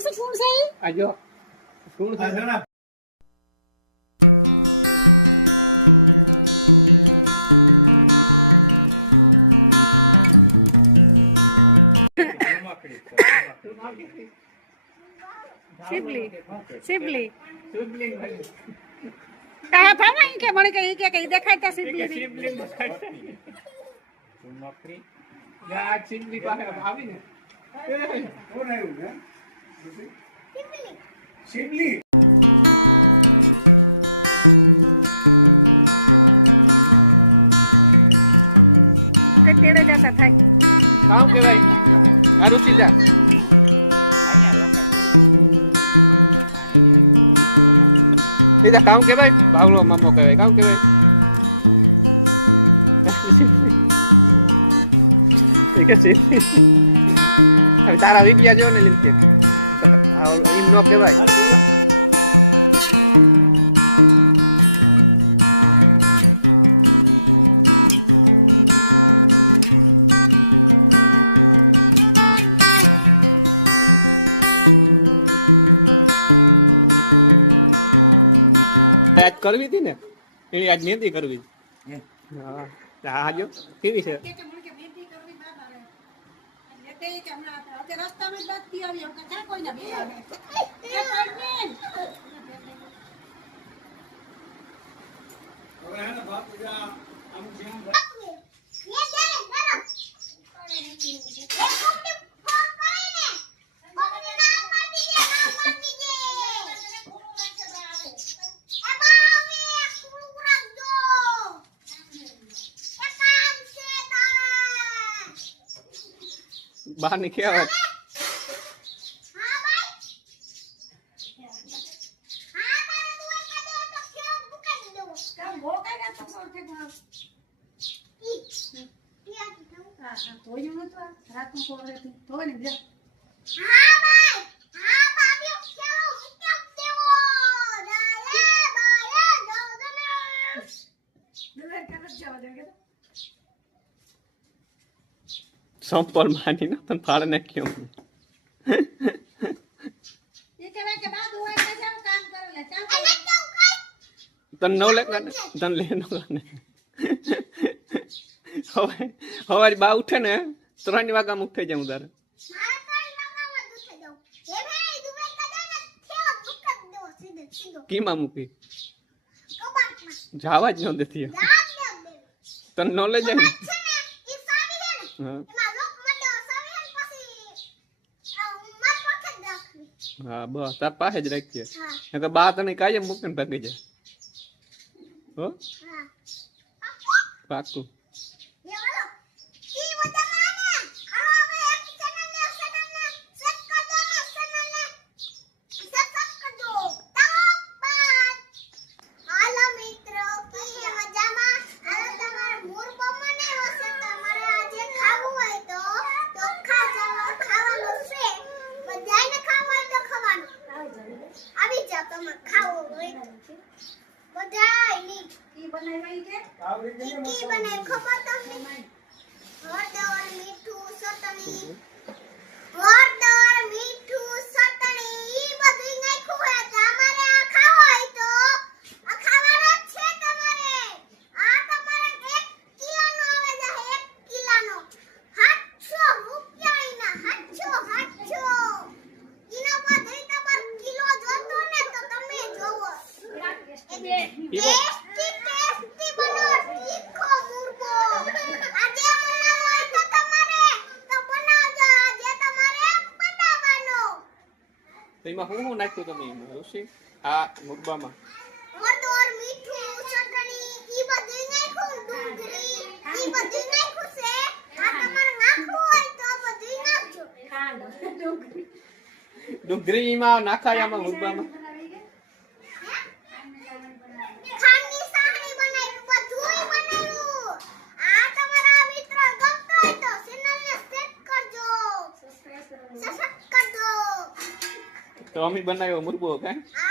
શું ફૂડ છે ઈ? આ જો શું છે ને શિવલી શિવલી તા ભાઈ ઈ કે મને કે દેખાડતા શિવલી નોકરી યા ચીનની પાસે આવીને કોણ આવ્યું ને શિવલી તેરે જતા થાય કામ કરાય મારું સીધા સીધા કામ કહેવાય ભાવલો મામો કહેવાય કામ કહેવાય હવે તારા વિડિયા જો ને લીધે એમ નો કહેવાય આજ કરવી હતી ને એની આજ મહેંદી કરવી હા હા જો કેવી છે કે મને કે મહેંદી કરવી ના મારે એટલે તે કે હમણાં આજે રસ્તામાં જ લાગતી આવી આપણે ક્યાં કોઈને બે આવે એ કોઈને હવે હે ને બાપુ આનું ધ્યાન રાખ બહાર ની કેવા સંપલ માની ના તને ફાળ નાખ્યો તને ન લે તને લે ન લે હવે હવારી બા ઉઠે ને 3 વાગ્યા મુક થઈ જાય તારે કીમાં મૂકી જવા જ ન દેતી તને ન લઈ જાય ને હા બસ તાર પાસે જ રાખજે નકર બા તને કાયમ મૂકીને ભાગી જાય હો પાકું એમાં હું નાખ્યું તમે ઋષિ આ મુરબામાં ડુંગળીમાં નાખાય આમાં મુરબામાં તો અમે બનાવ્યો મુરબો કાંઈ